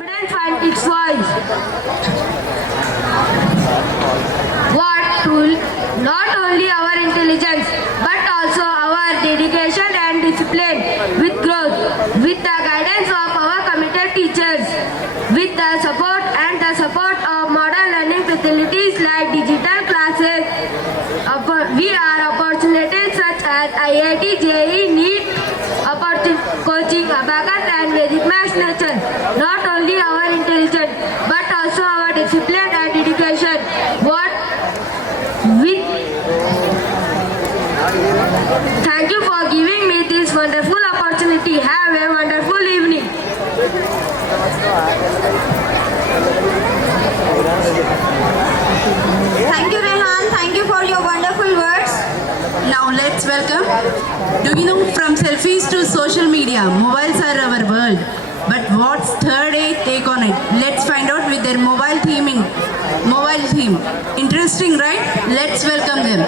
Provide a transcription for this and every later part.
confidence and its voice. What will not only our intelligence but also our dedication and discipline with growth, with the guidance of our committed teachers, with the support of modern learning facilities like digital classes. We are opportunities such as IIT, JEE, NEET, coaching, abacus and Vedic maths nature. Not only our intelligence but also our discipline and dedication. Thank you for giving me this wonderful opportunity. Have a wonderful evening. Thank you, Rehan. Thank you for your wonderful words. Now let's welcome. Do you know, from selfies to social media, mobiles are our world. But what's third age take on it? Let's find out with their mobile theme. Interesting, right? Let's welcome them.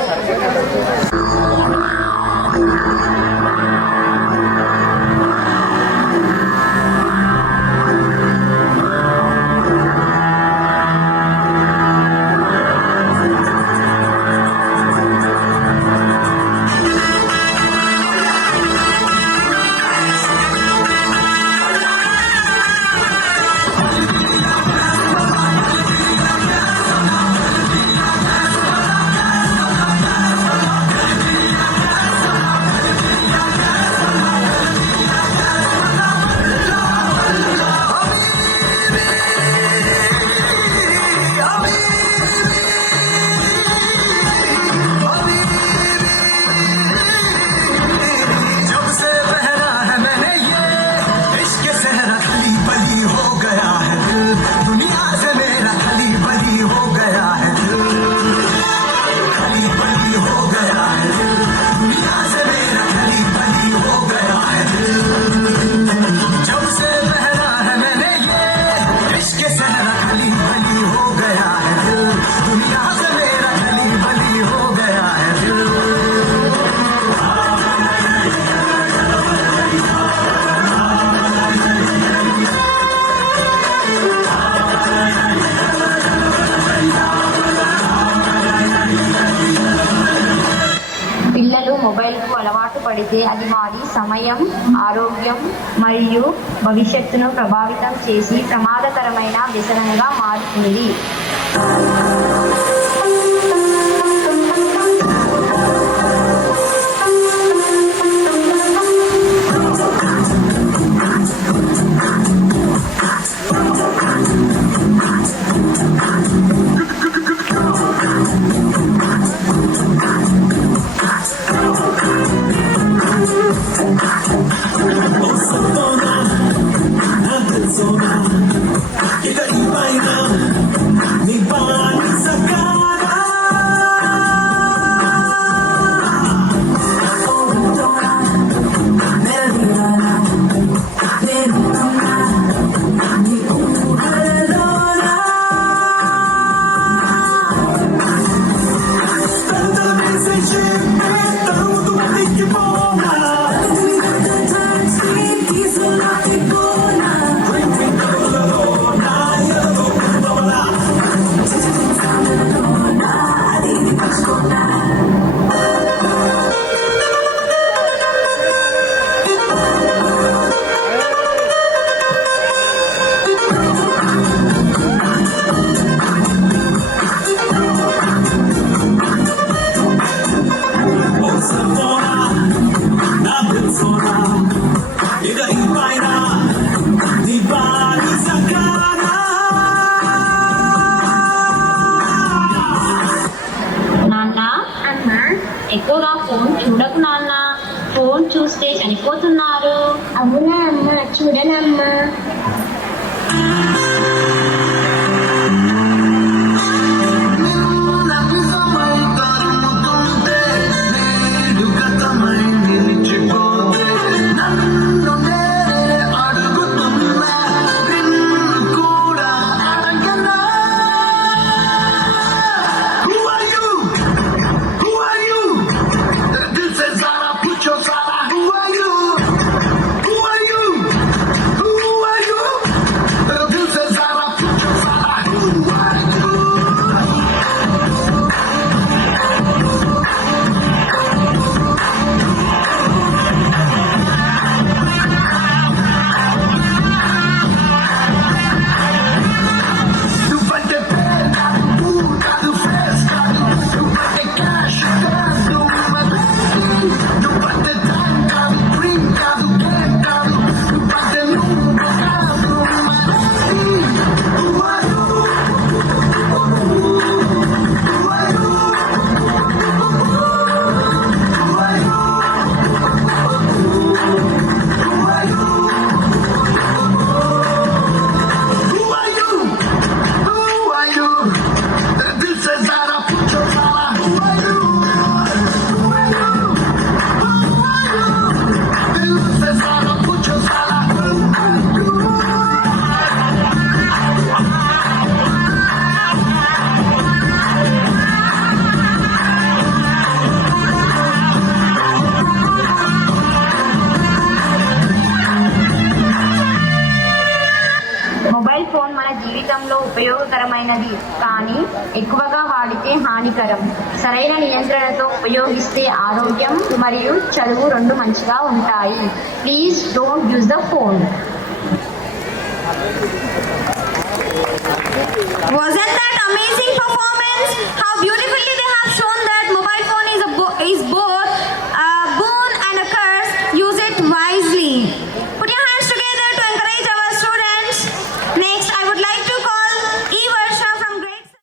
పిల్లలు మొబైల్కు అలవాటు పడితే అది వారి సమయం, ఆరోగ్యం మరియు భవిష్యత్తును ప్రభావితం చేసి ప్రమాదకరమైన వ్యసనంగా మారుతుంది. ఎక్కువగా ఫోన్ చూడకు నాన్న, ఫోన్ చూస్తే చనిపోతున్నారు. అవునా అమ్మ, చూడనమ్మా. ఉపయోగకరమైనది, కానీ ఎక్కువగా వాడితే హానికరం. సరైన నియంత్రణతో ఉపయోగిస్తే ఆరోగ్యం మరియు చదువు రెండు మంచిగా ఉంటాయి. Please don't use the phone. Wasn't that amazing performance? How beautifully they have shown